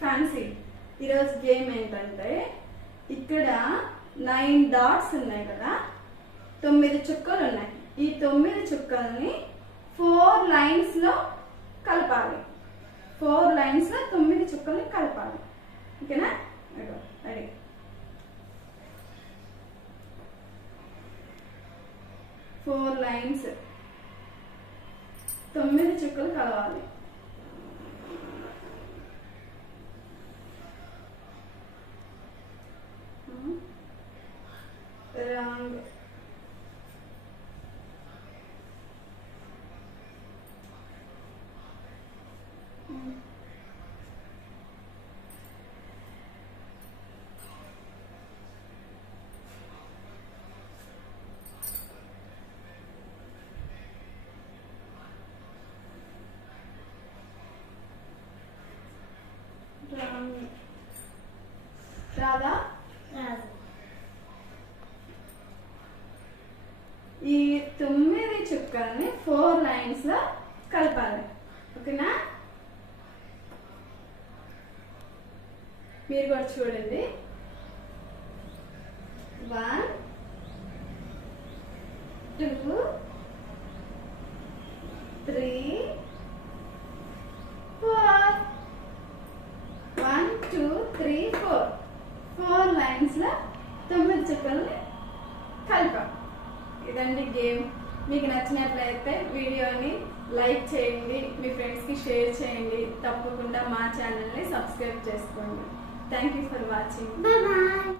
Fancy. ఈరోజు game ఏంటంటే ఇక్కడ 9 డాట్స్ ఉన్నాయి కదా, 9 చుక్కలు ఉన్నాయి. ఈ 9 చుక్కల్ని 4 లైన్స్ లో కలపాలి. 4 లైన్స్ లో 9 చుక్కల్ని కలపాలి. ఓకేనా? రెడీ. 4 లైన్స్ 9 చుక్కలు కలవాలి. రాంగ్. రాదా? ఈ 9 చుక్కల్ని 4 లైన్స్ లో కలపాలి. ఓకేనా? మీరు కూడా చూడండి. 1 2 3 4. 1 2 3 4. 4 లైన్స్ లో 9 చుక్కల్ని కలిపాం. ఇదండి గేమ్. మీకు నచ్చినట్లయితే వీడియోని లైక్ చేయండి, మీ ఫ్రెండ్స్కి షేర్ చేయండి. తప్పకుండా మా ఛానల్ని సబ్స్క్రైబ్ చేసుకోండి. Thank you for watching.